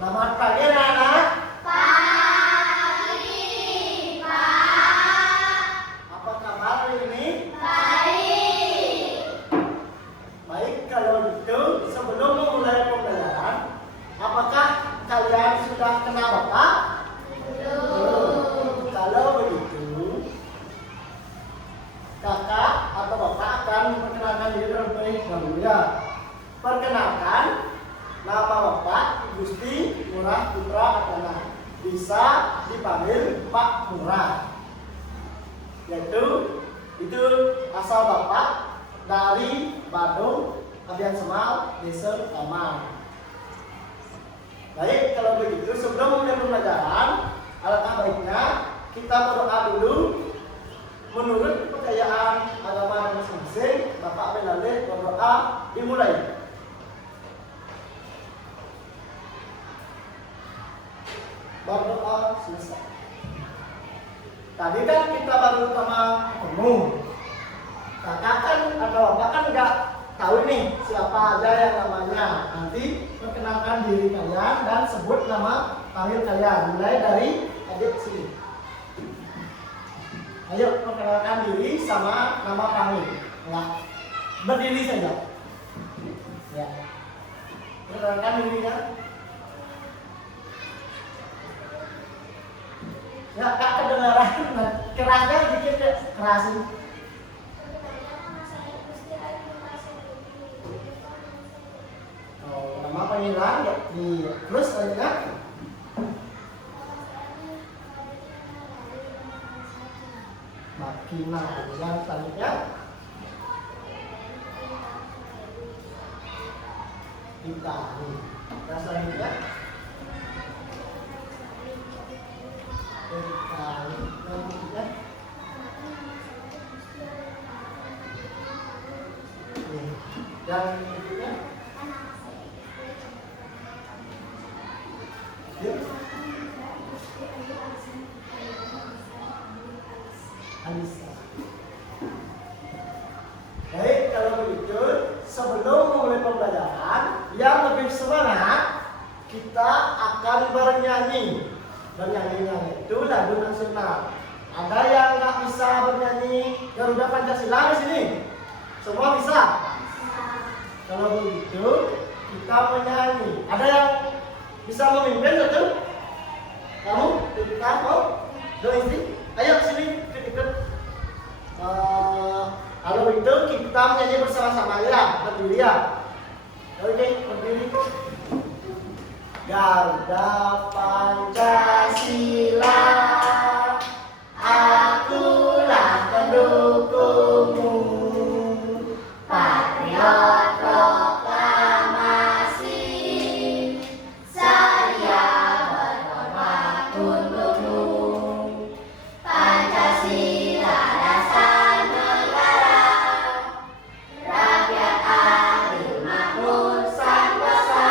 Selamat pagi anak-anak. Pagi, Pak. Apa kabar hari ini? Baik. Baik, kalau gitu sebelum memulai pembelajaran, apakah kalian sudah kenal Bapak? Belum. Kalau begitu, kakak atau Bapak akan memperkenalkan diri terlebih dahulu ya. Perkenalkan, nama Bapak Gusti Murah Putra Atana. Bisa dipanggil Pak Murah. Yaitu itu asal Bapak dari Badung, Kabupaten Semal, Desa Kamar. Baik, kalau begitu sebelum mulai pembelajaran, alangkah baiknya kita berdoa dulu menurut kepercayaan agama masing-masing. Bapak Benale berdoa dimulai. Berdoa selesai. Tadi kan kita baru sama ketemu. Kakak kan atau Bapak kan nggak tahu nih siapa aja yang namanya. Nanti perkenalkan diri kalian dan sebut nama panggil kalian. Mulai dari adik sini. Ayo perkenalkan diri sama nama panggil. Enggak. Berdiri saja. Ya. Perkenalkan dirinya. Ya, Kak kedengaran kerasnya dikit ya, kerasin. Oh, nama panggilan ya di terus selanjutnya. Makina yang selanjutnya. Ditarik. Dan selanjutnya. Dan berikutnya Alisa. Baik, kalau begitu sebelum mulai pembelajaran yang lebih semangat, kita akan bernyanyi. Bernyanyinya itu lagu nasional. Ada yang nggak bisa bernyanyi Garuda Pancasila di sini? Semua bisa? Kalau begitu kita menyanyi. Ada yang bisa memimpin betul? Kamu? Kita mau? Doa istri? Ayo sini ikut. Kalau begitu kita menyanyi bersama-sama ya, berdiri ya. Oke, berdiri. Garuda Pancasila, akulah pendukungmu, patriot proklamasi, saya berkorban untukmu. Pancasila dasar negara, rakyat adil makmur sentosa.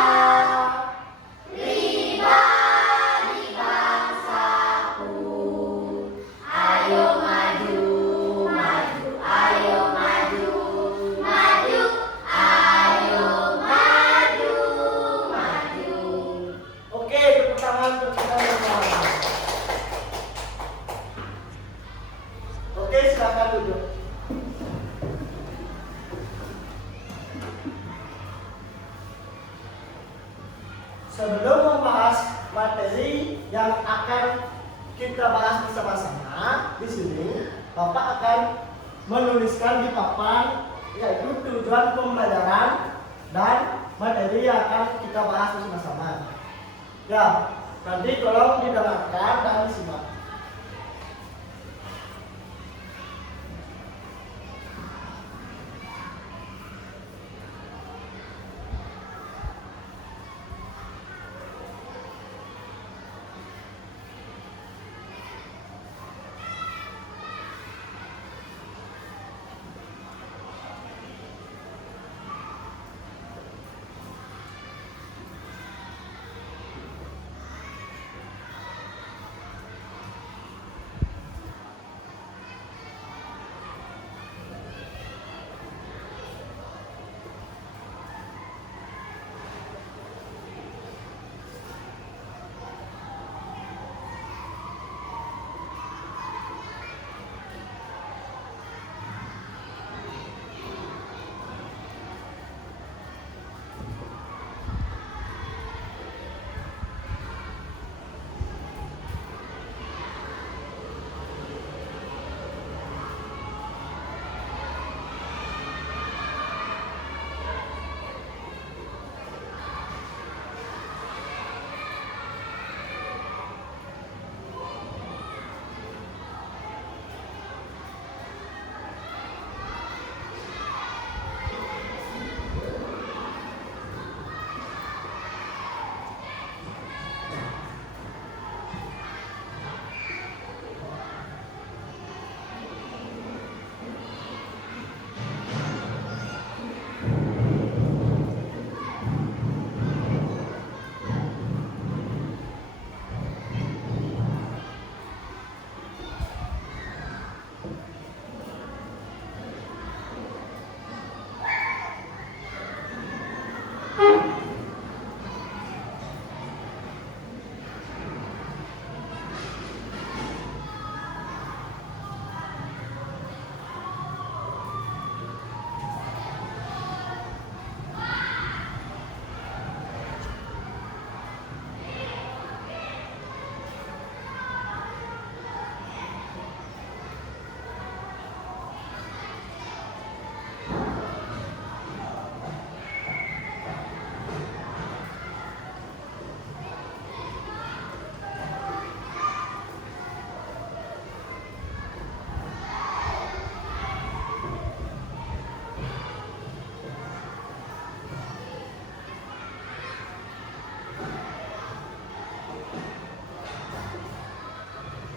Sebelum membahas materi yang akan kita bahas bersama-sama di sini, Bapak akan menuliskan di papan yaitu tujuan pembelajaran dan materi yang akan kita bahas bersama-sama. Ya, nanti tolong didengarkan dan disimak.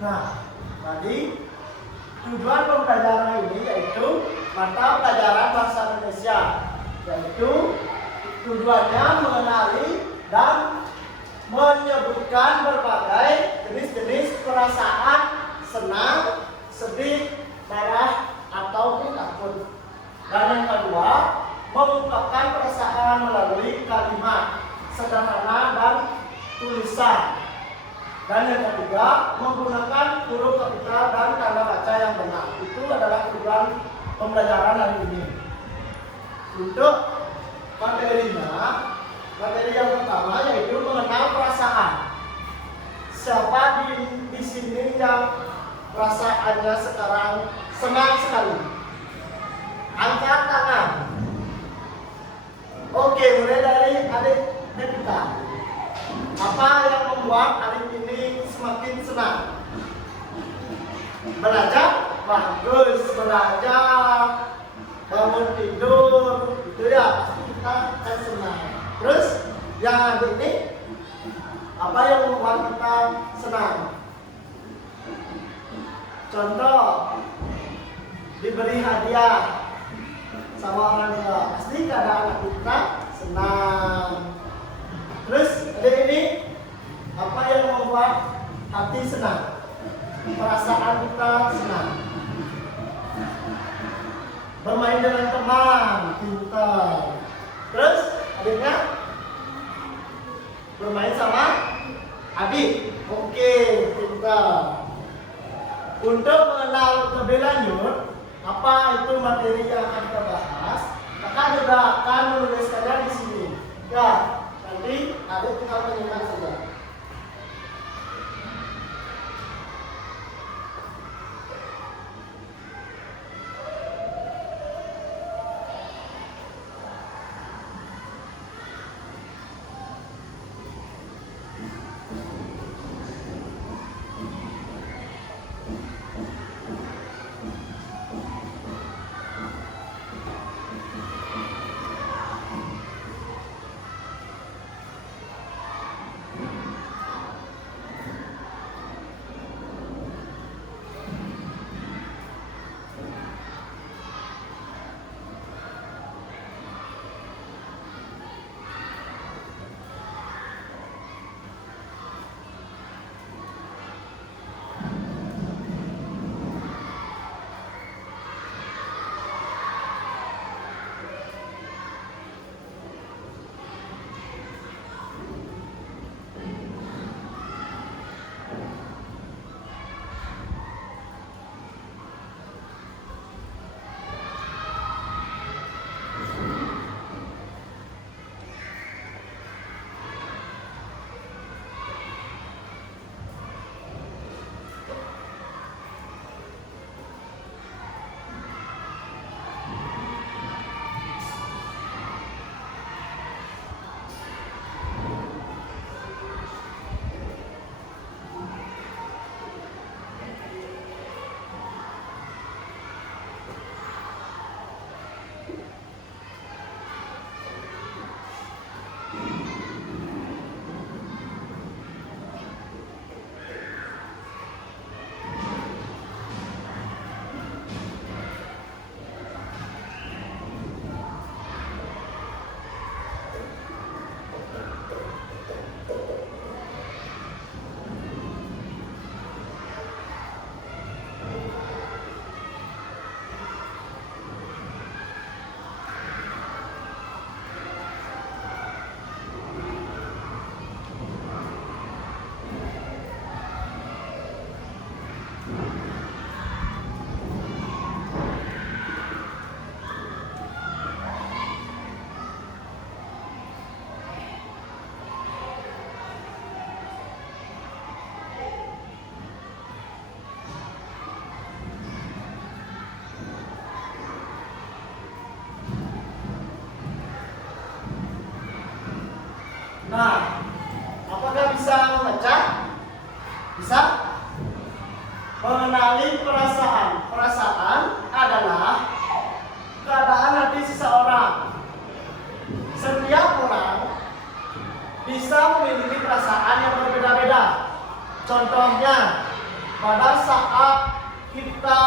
Nah, tadi tujuan pembelajaran ini yaitu mata pelajaran bahasa Indonesia, yaitu tujuannya mengenali dan menyebutkan berbagai jenis-jenis perasaan senang, sedih, marah, ataupun takut. Dan yang kedua, mengungkapkan perasaan melalui kalimat sederhana dan tulisan. Dan yang ketiga, menggunakan huruf kapital dan tanda baca yang benar. Itu adalah tujuan pembelajaran hari ini. Untuk materi yang pertama yaitu mengenal perasaan. Siapa di sini yang perasaannya sekarang senang sekali? Angkat tangan. Oke, mulai dari adik kita. Apa yang membuat adik ini semakin senang? Belajar? Bagus, belajar. Bangun tidur, itu ya pasti kita akan senang. Terus yang adik ini, apa yang membuat kita senang? Contoh, diberi hadiah sama orang tua, pasti keadaan kita senang. Terus adik ini, apa yang membuat hati senang? Perasaan kita senang. Bermain dengan teman, pintar. Terus adiknya bermain sama adik, oke, pintar. Untuk mengenal lebih lanjut apa itu materi yang akan kita bahas, kakak juga akan menuliskannya di sini. Ya, nanti adik tinggal menyimak saja. Nah, apakah bisa memecah? Bisa? Mengenali perasaan. Perasaan adalah keadaan hati seseorang. Setiap orang bisa memiliki perasaan yang berbeda-beda. Contohnya, pada saat kita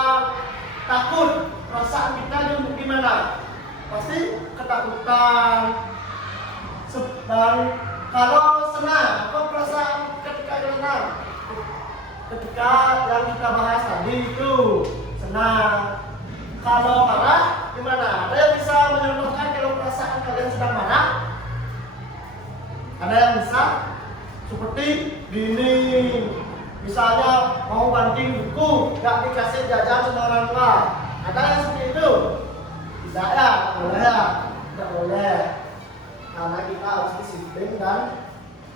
takut, perasaan kita gimana? Pasti ketakutan. Dan kalau senang, apa perasaan ketika senang? Ketika yang kita bahas tadi itu senang. Kalau marah gimana? Ada yang bisa menyontohkan kalau perasaan kalian sedang marah? Ada yang bisa? Seperti gini, misalnya mau banting buku, gak dikasih jajan sama orang tua. Ada yang seperti itu? Tidak ya, boleh ya? Tidak boleh. Karena kita harus disiplin dan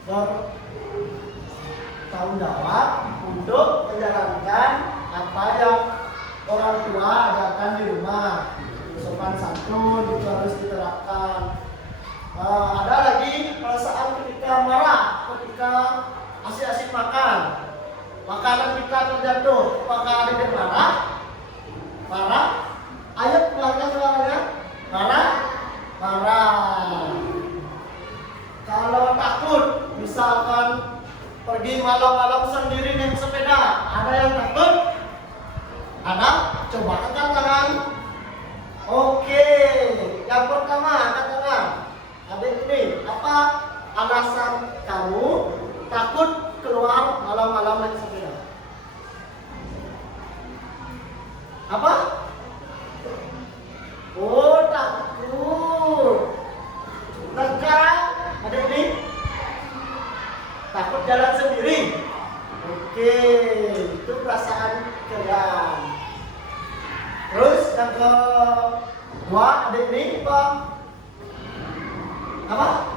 bertanggung jawab untuk menjalankan apa yang orang tua ajarkan di rumah. Sopan santun itu harus diterapkan. Ada lagi perasaan ketika marah, ketika asik-asik makan, makanan kita terjatuh, apakah ada yang marah? Marah? Ayo keluarga suaranya. Marah? Marah. Kalau takut, misalkan pergi malam-malam sendiri naik sepeda, ada yang takut? Ada? Coba angkat tangan. Oke, yang pertama angkat tangan. Adik ini, apa alasan kamu takut keluar malam-malam naik sepeda? Apa? Oh, takut. Dan sekarang adik ini takut jalan sendiri. Oke, itu perasaan kalian. Terus yang kedua, adik ini apa?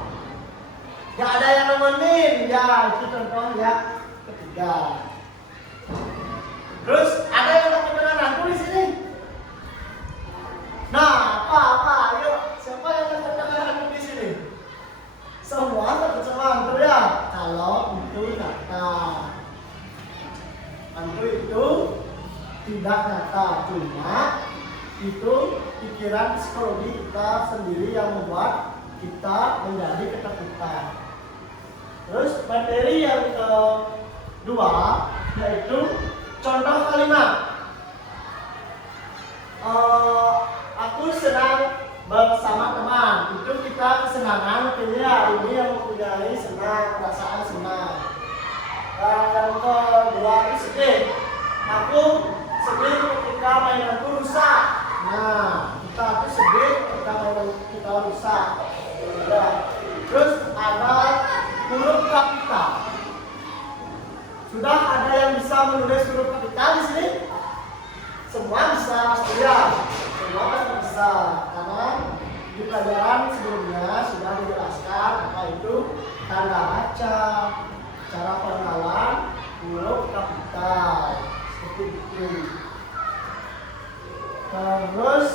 Gak ada yang nemenin, ya itu contoh yang ketiga. Terus ada yang takut dengan hantu di sini. Nah, apa? Ayo, siapa yang takut dengan hantu di sini? Semua takut sama hantu ya. Kalau itu nyata, hantu itu tidak nyata, cuma itu pikiran psikologi kita sendiri yang membuat kita menjadi ketakutan. Terus materi yang kedua yaitu contoh kalimat. Aku senang bersama teman. Itu kita kesenangan, kayaknya ini yang mempunyai senang, perasaan senang. Yang kedua itu sedih. Aku sedih ketika mainanku rusak. Nah, kita tuh sedih ketika mainan kita rusak. Terus ada huruf kapital. Sudah ada yang bisa menulis huruf kapital di sini? Semua bisa, ya. Semua pasti bisa. Karena di pelajaran sebelumnya sudah dijelaskan apa itu tanda baca, cara pengenalan huruf kapital. Seperti itu. Terus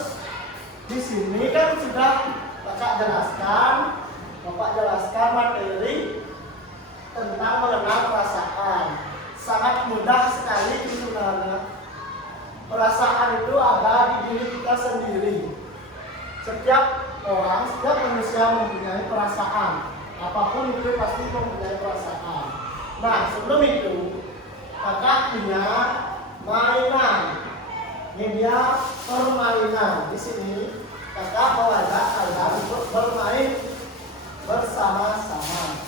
di sini kan sudah Bapak jelaskan materi tentang mengenal perasaan. Sangat mudah sekali sebenarnya. Perasaan itu ada di diri kita sendiri. Setiap orang, setiap manusia mempunyai perasaan. Apapun itu pasti mempunyai perasaan. Nah, sebelum itu kakak punya mainan. Ini dia permainan. Di sini kakak mengajak kalian untuk bermain bersama-sama.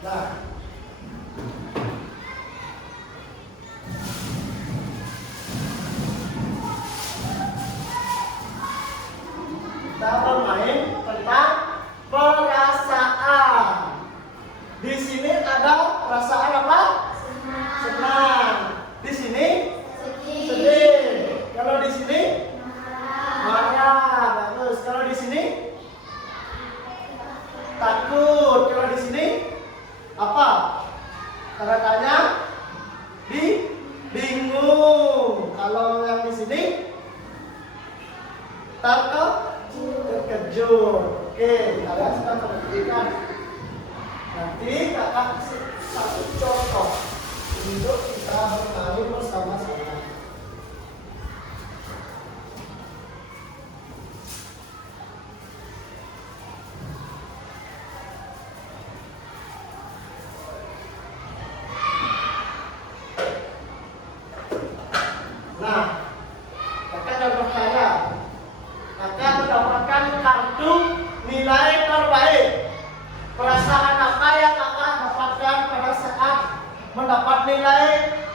Nah, kita bermain tentang perasaan. Di sini ada perasaan apa? Senang. Di sini sedih. Kalau di sini marah. Bagus. Kalau di sini takut. Kalau di sini apa? Tanda tanya bingung. Kalau yang di sini terkejut. Oke, kalian sudah perhatikan. Nanti kakak kasih satu contoh untuk kita bermain bersama-sama.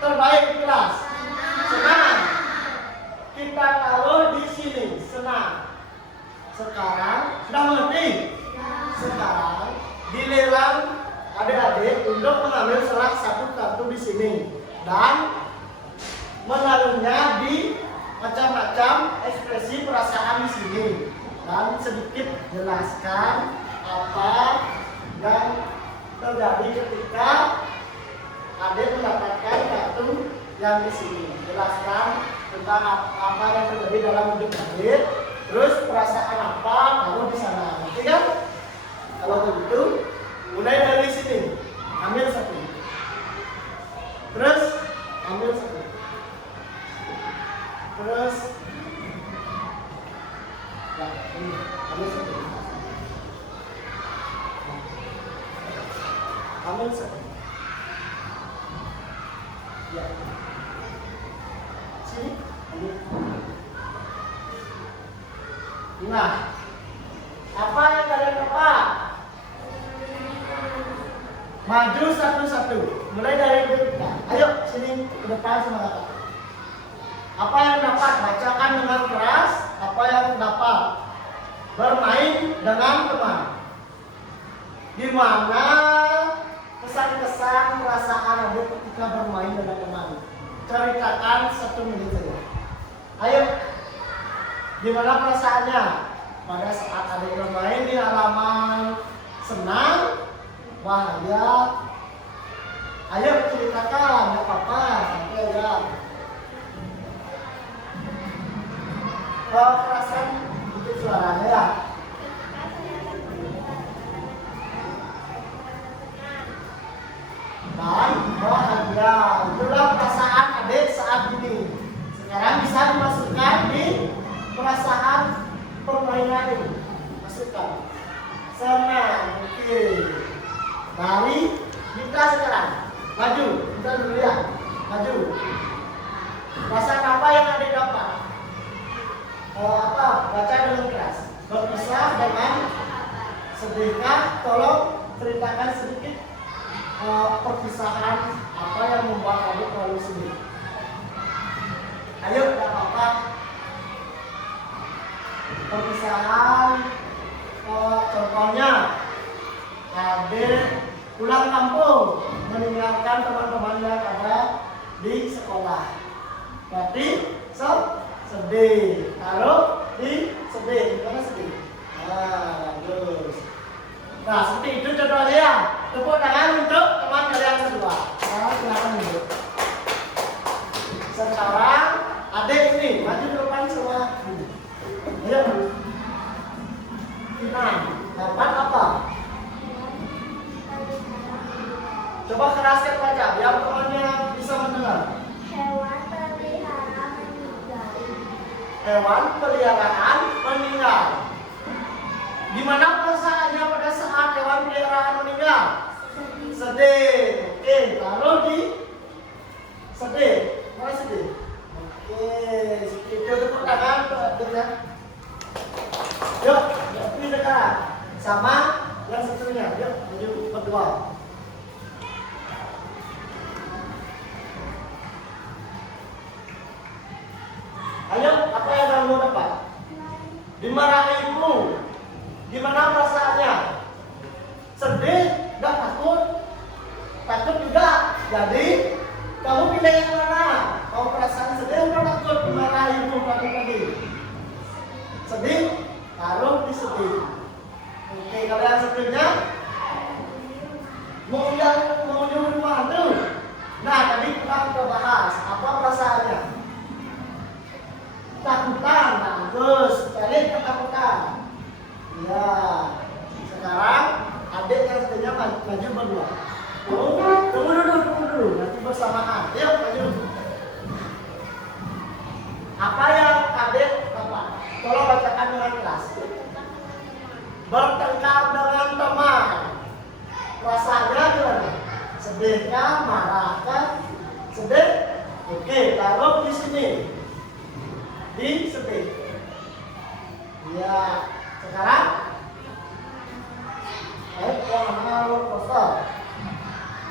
terbaik di kelas? Senang. Kita taruh di sini, senang. Sekarang sudah mengerti? Sekarang giliran adik-adik untuk mengambil salah satu kartu di sini dan menaruhnya di macam-macam ekspresi perasaan di sini dan sedikit jelaskan apa yang terjadi ketika adik mendapatkan kartu yang di sini. Jelaskan tentang apa yang terjadi dalam hidup adik, terus perasaan apa kalau di sana. Ngerti kan? Kalau begitu, mulai dari sini, ambil satu, terus ambil satu, terus ya, ini ambil satu, ambil satu, ya, sini, ambil. Nah, apa yang kalian dapat? Maju satu-satu, mulai dari kita. Ayo sini ke depan sama kakak. Apa yang dapat? Bacakan dengan keras. Apa yang dapat? Bermain dengan teman. Gimana kesan-kesan perasaan adik ketika bermain dengan teman? Ceritakan 1 menit saja. Ayo, gimana perasaannya pada saat adik bermain di halaman? Senang? Bahagia? Ayo ceritakan, nggak apa-apa, santai aja. Perasaan sedikit suaranya ya. Dan bahagia, itulah perasaan adik saat ini. Sekarang bisa dimasukkan di perasaan permainan ini. Masukkan. Senang, oke. Dari kita sekarang maju, kita dulu ya, maju. Perasaan apa yang adik dapat? Apa? Baca dengan keras. Berpisah dengan sedihkah? Tolong ceritakan sedikit perpisahan apa yang membuat adik terlalu sedih. Ayo, tidak apa-apa. Perpisahan, contohnya adik pulang kampung meninggalkan teman-teman yang ada di sekolah. Berarti sedih. Taruh di sedih. Gimana sedih? Nah, bagus. Nah, seperti itu contohnya ya. Tepuk tangan untuk teman kalian kedua. Sekarang silakan duduk. Sekarang adik ini maju ke depan semua. Ayo. Nah, dapat apa? Coba keraskan baca biar temannya bisa mendengar. Hewan peliharaan meninggal. Hewan peliharaan meninggal. Gimana perasaannya pada saat hewan peliharaan meninggal? Sedih. Oke, taruh di sedih. Mana sedih? Oke, itu tepuk tangan untuk adiknya. Yuk, ini dekat. Sama yang satunya. Yuk, maju berdua. Ayo, apa yang kamu dapat? Dimarahi ibu. Gimana perasaannya? Sedih? Gak takut? Takut juga? Jadi, kamu pilih yang mana? Kamu perasaan sedih atau takut? Dimarahi ibu pagi-pagi? Sedih? Taruh di sedih. Oke, kalau yang sedihnya? Mengunjungi rumah hantu. Nah, tadi kita sudah bahas. Apa perasaannya? Ketakutan, bagus. Cari ketakutan. Ya. Sekarang adik yang sedihnya maju berdua. Tunggu dulu. Nanti bersamaan. Yuk, maju. Apa yang adik dapat? Tolong bacakan dengan keras. Bertengkar dengan teman. Perasaannya gimana? Sedihkah? Marahkah? Sedih? Oke, taruh di sini. Di sedih. Ya, sekarang mana roller coaster?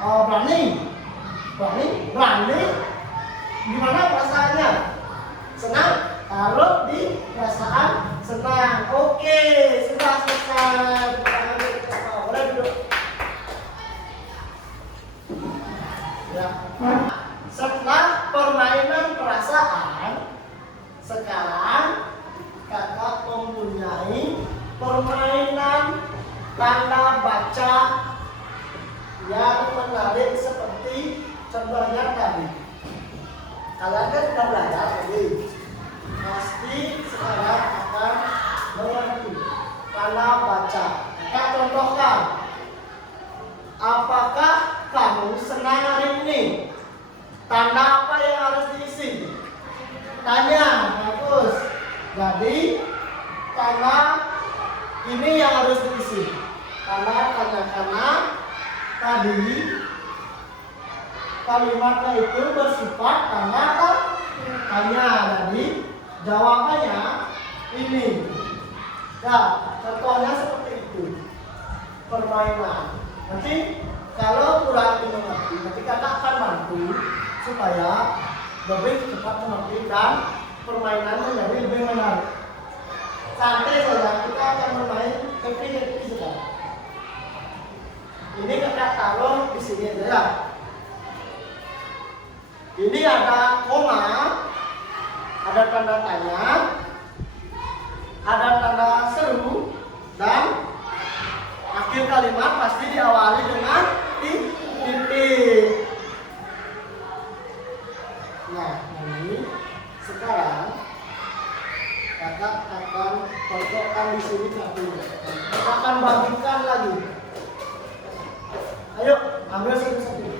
Berani? Gimana perasaannya? Senang? Taruh di perasaan senang. Oke, sudah selesai. Boleh duduk. Ya. Setelah permainan perasaan, sekarang kakak mempunyai permainan tanda baca yang menarik seperti contohnya tadi. Kalian kan sudah belajar tadi, pasti sekarang akan mengerti tanda baca. Kakak contohkan, apakah kamu senang hari ini? Tanda apa yang harus diisi? Tanya, bagus. Jadi tanda ini yang harus diisi. Karena tadi kalimatnya itu bersifat tanda tanya. Jadi jawabannya ini. Ya, contohnya seperti itu. Permainan. Nanti kalau kurang dimengerti, nanti kakak akan bantu supaya lebih cepat mengerti dan permainan menjadi lebih menarik. Santai saja, kita akan bermain happy sekarang. Ini kakak taruh di sini aja ya. Ini ada koma, ada tanda tanya, ada tanda seru, dan akhir kalimat pasti diawali dengan titik. Nah, ini sekarang kakak akan cocokkan di sini satunya. Kakak akan bagikan lagi. Ayo, ambil satu-satu.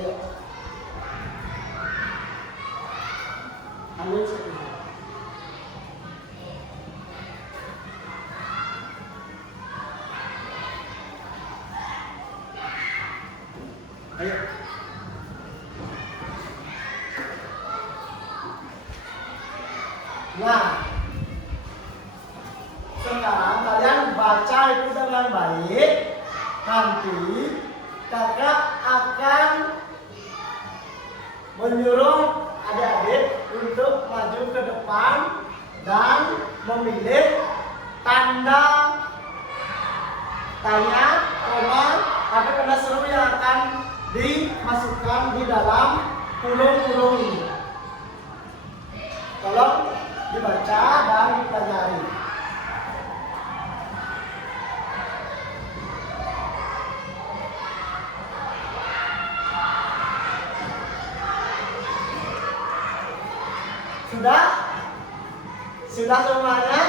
Ayo. Ambil satu. Ayo. Nah, sekarang kalian baca itu dengan baik. Nanti kakak akan menyuruh adik-adik untuk maju ke depan dan memilih tanda tanya, koma, atau tanda seru yang akan dimasukkan di dalam pulung-pulung ini. Tolong dibaca dan dipelajari. Sudah? Sudah semuanya?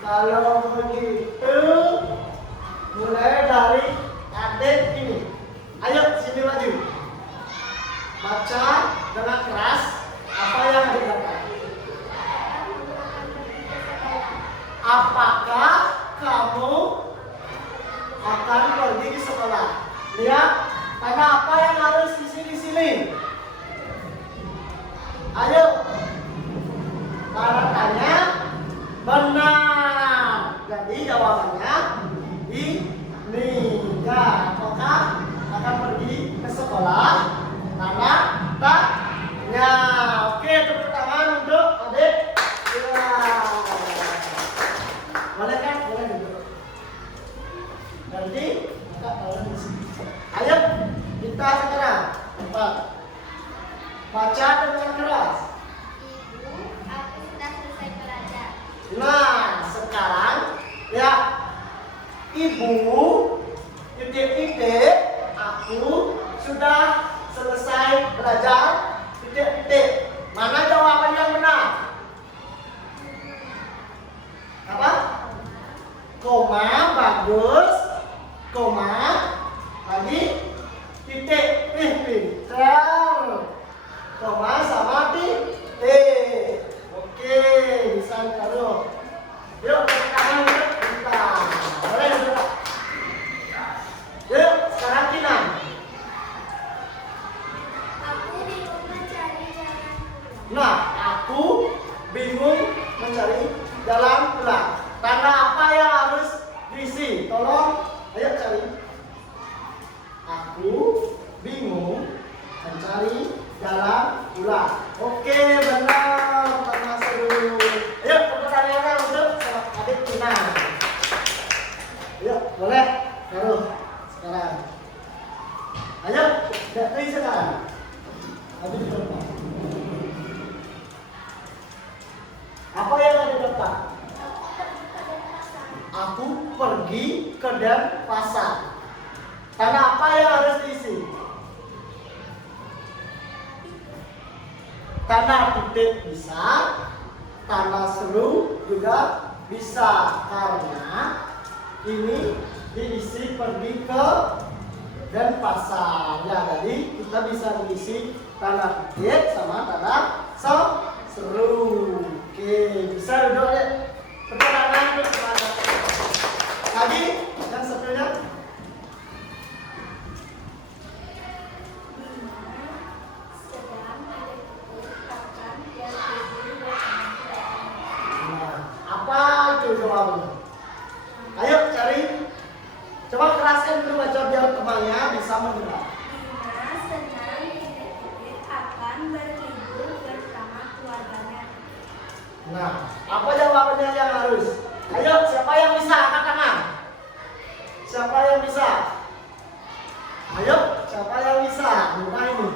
Kalau begitu, mulai dari adik ini. Ayo sini maju. Baca dengan keras apa yang dikatakan. Apakah kamu akan pergi ke sekolah? Lihat, tanda apa yang harus di sini? Ayo, tanda tanya benar. Jadi jawabannya ini. Ya, apakah akan pergi ke sekolah? Tanda tanya. Oke, tepuk tangan untuk adik. Ya. Boleh kan? Boleh duduk. Nanti kakak taruh di sini. Ayo, kita sekarang tempat. Baca dengan keras. Ibu, aku sudah selesai belajar. Nah, sekarang ya, ibu, titik-titik, aku sudah selesai belajar, titik-titik. Mana jawaban yang benar? Apa? Koma, bagus. Koma, lagi titik, pintar. Koma sama titik. Oke, bisa taruh. Yuk, tangan kita. Boleh duduk. Yuk, sekarang Kinan. Aku bingung mencari jalan pulang. Nah, aku bingung mencari jalan pulang. Tanda apa yang harus diisi? Tolong, ayo cari. Aku bingung cari jalan pulang. Oke, benar. Tanah seru. Ayo, tepuk tangannya untuk adik Tina. Ayo, boleh taruh sekarang. Ayo, dari sekarang. Adik di depan. Apa yang ada di depan? Aku pergi ke Denpasar. Tanah apa yang harus diisi? Tanah titik bisa, tanah seru juga bisa, karena ini diisi pergi ke Denpasar. Ya, jadi kita bisa mengisi tanah titik sama tanah seru. Oke, bisa duduk ya. Pertanyaan semangat. Lagi yang satunya. Nah, apa itu jawabannya? Ayo cari. Coba kerasin dulu baca biar temannya bisa mendengar. Lina senang titik-titik akan berlibur bersama keluarganya. Nah, apa jawabannya yang harus? Ayo, siapa yang bisa angkat tangan? Siapa yang bisa? Ayo, siapa yang bisa? Mudah ini.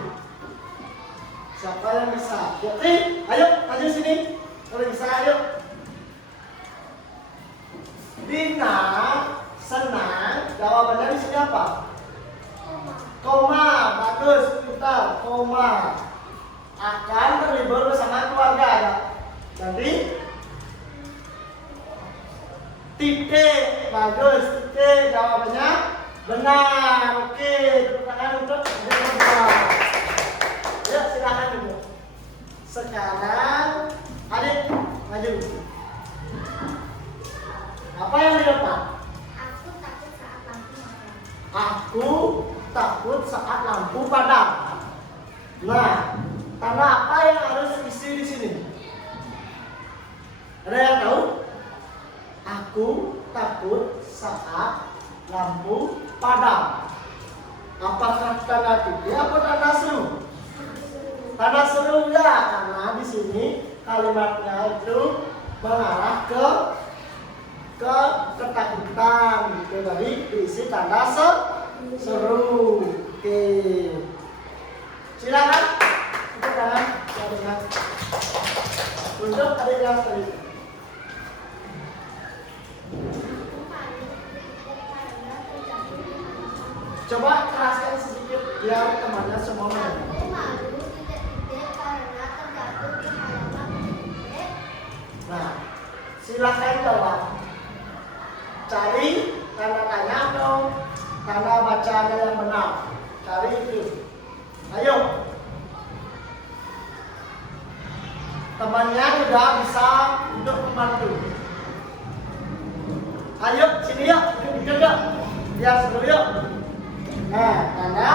Siapa yang bisa? Putri, ayo maju sini. Kalau bisa, ayo. Dina senang. Jawabannya di sini apa? Koma. Bagus, pintar. Koma. Akan berlibur bersama keluarga. Ya? Jadi titik. Bagus, titik. Jawabannya benar. Oke, tepuk tangan untuk benar. Ya, silakan dulu. Sekarang adik maju. Apa yang di depan? Aku takut saat lampu Aku takut saat lampu padam. padam. Nah, tanda apa yang harus isi di sini? Ada yang tahu? Aku takut saat lampu padam. Apakah tanda titik atau tanda seru? Tanda seru ya, karena di sini kalimatnya itu mengarah ke ketakutan gitu. Jadi diisi tanda seru. Oke. Silakan. Itu tangan yang untuk adik yang tadi. Coba keraskan sedikit biar temannya semua mendengar. Aku malu titik-titik karena terjatuh di halaman titik. Nah, silakan jawab. Cari tanda tanya atau tanda bacaan yang benar. Cari itu. Ayo. Temannya juga bisa untuk membantu. Ayo sini yuk, duduk yuk. Biar seru yuk. Nah, tanda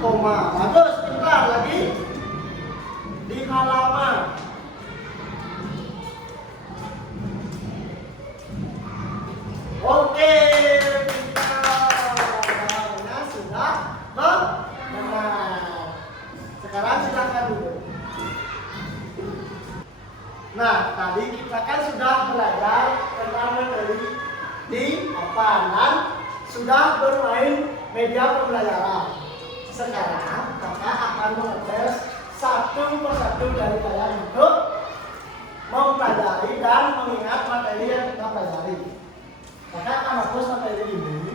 koma. Bagus, pintar lagi. Di halaman. Oke, pintar. Jawabannya sudah benar. Sekarang silakan duduk. Nah, tadi kita kan sudah belajar tentang materi di dan sudah bermain media pembelajaran. Sekarang kakak akan mengetes satu persatu dari kalian untuk mempelajari dan mengingat materi yang kita pelajari. Kakak akan hapus materi ini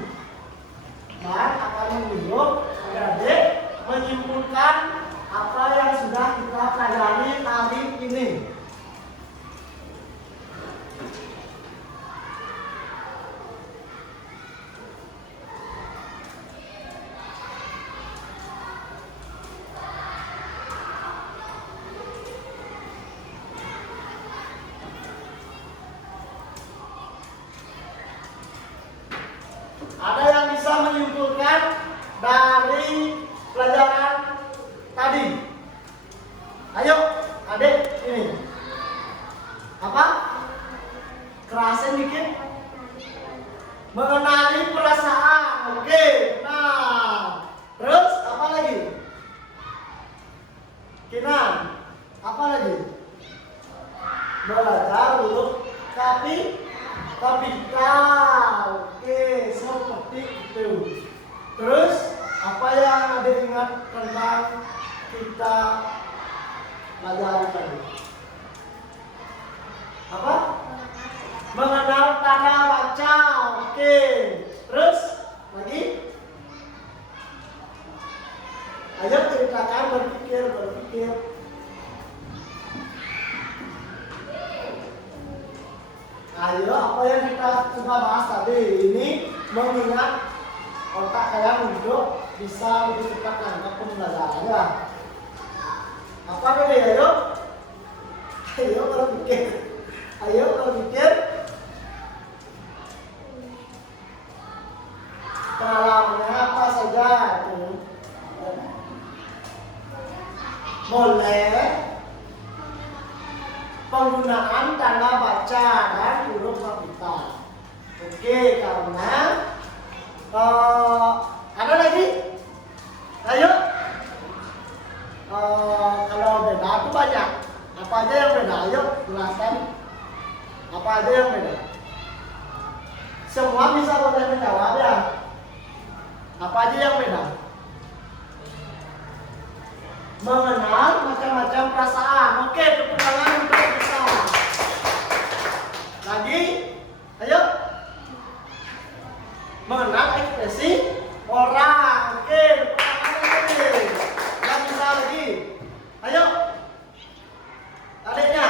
dan akan menunjuk adik-adik menyimpulkan apa yang sudah kita pelajari hari ini. Ada yang bisa menyimpulkan dari pelajaran tadi? Ayo, adik ini. Apa? Kerasin dikit. Mengenali perasaan. Oke. Nah, terus apa lagi? adik ingat tentang kita pelajari tadi? Apa? Mengenal tanda baca. Oke. Terus lagi? Ayo ceritakan, berpikir. Ayo, apa yang kita coba bahas tadi? Ini mengingat otak kalian untuk bisa lebih cepat nangkap pembelajarannya. Apa tadi? Ayo berpikir. Pengalamannya apa saja itu? Boleh penggunaan tanda baca dan huruf kapital. Oke, karena ada lagi? Ayo. Kalau beda itu banyak. Apa aja yang beda? Ayo jelaskan. Apa aja yang beda? Semua bisa boleh menjawab ya. Apa aja yang beda? Mengenal macam-macam perasaan. Oke, tepuk tangan untuk bisa. Lagi, ayo. Mengenal ekspresi orang. Oke, tepuk tangan lagi. Yang bisa lagi. Ayo. Adiknya.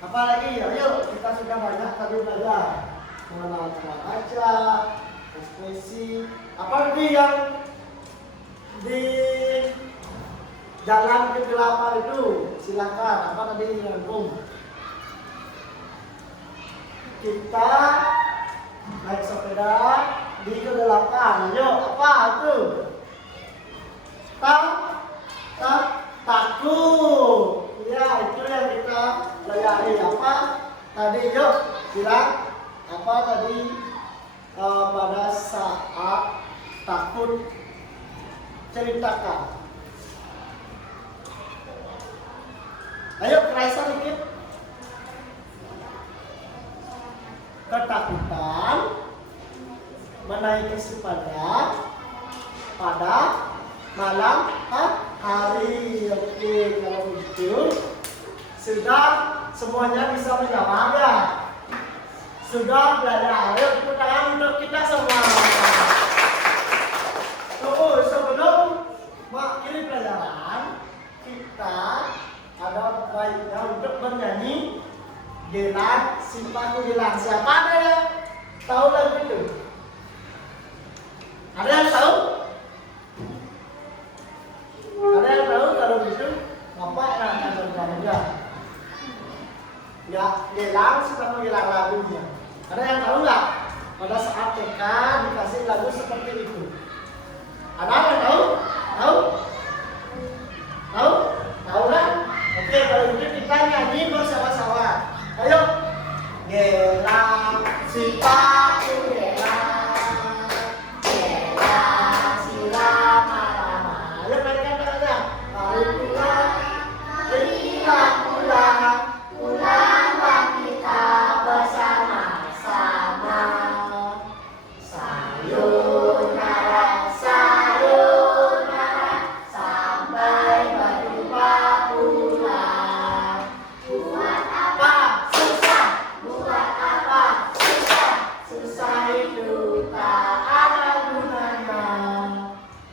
Apa lagi? Ayo, kita sudah banyak tadi belajar. Mengenal cara baca, ekspresi. Apa lagi yang di jalan kegelapan itu? Silakan. Apa tadi yang kita naik sepeda di kegelapan. Ayo, apa itu? Takut. Ya, itu yang kita pelajari. Apa tadi? Yuk, bilang apa tadi pada saat takut. Ceritakan. Ayo, kerasa dikit. Ketakutan menaiki sepeda pada malam hari. Oke, kalau begitu sudah semuanya bisa menjawab ya. Sudah belajar. Ayo tepuk tangan untuk kita semua. Sebelum mengakhiri pelajaran, kita ada baiknya untuk bernyanyi Gelang Simpaku Gelang. Siapa ada yang tahu lagu itu? Ada yang tahu? Ada yang tahu? Kalau gitu, Bapak yang akan berbicara. Ya, Gelang Simpaku Gelang lagunya. Ada yang tahu nggak? Pada saat TK dikasih lagu seperti itu. Ada yang tahu? Tahu kan? Oke, kalau gitu kita nyanyi bersama-sama. Ayo. Gelang simpaku gelang, gelang si lama-lama. Ayo mainkan tangannya. Mari pulang kita bersama-sama. Sayonara sampai berjumpa pulang. Buat apa susah? Susah itu tak ada gunanya.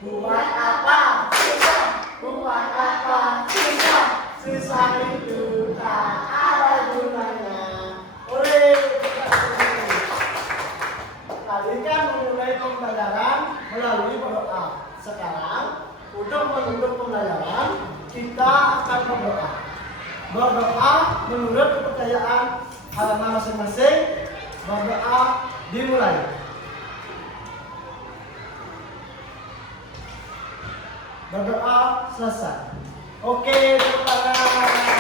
Buat apa susah? Susah itu tak ada gunanya. Ore, tadi kan memulai pembelajaran melalui berdoa. Sekarang untuk menutup pembelajaran kita akan berdoa. Berdoa menurut kepercayaan agama masing-masing. Berdoa dimulai. Berdoa selesai. Oke, tepuk tangan.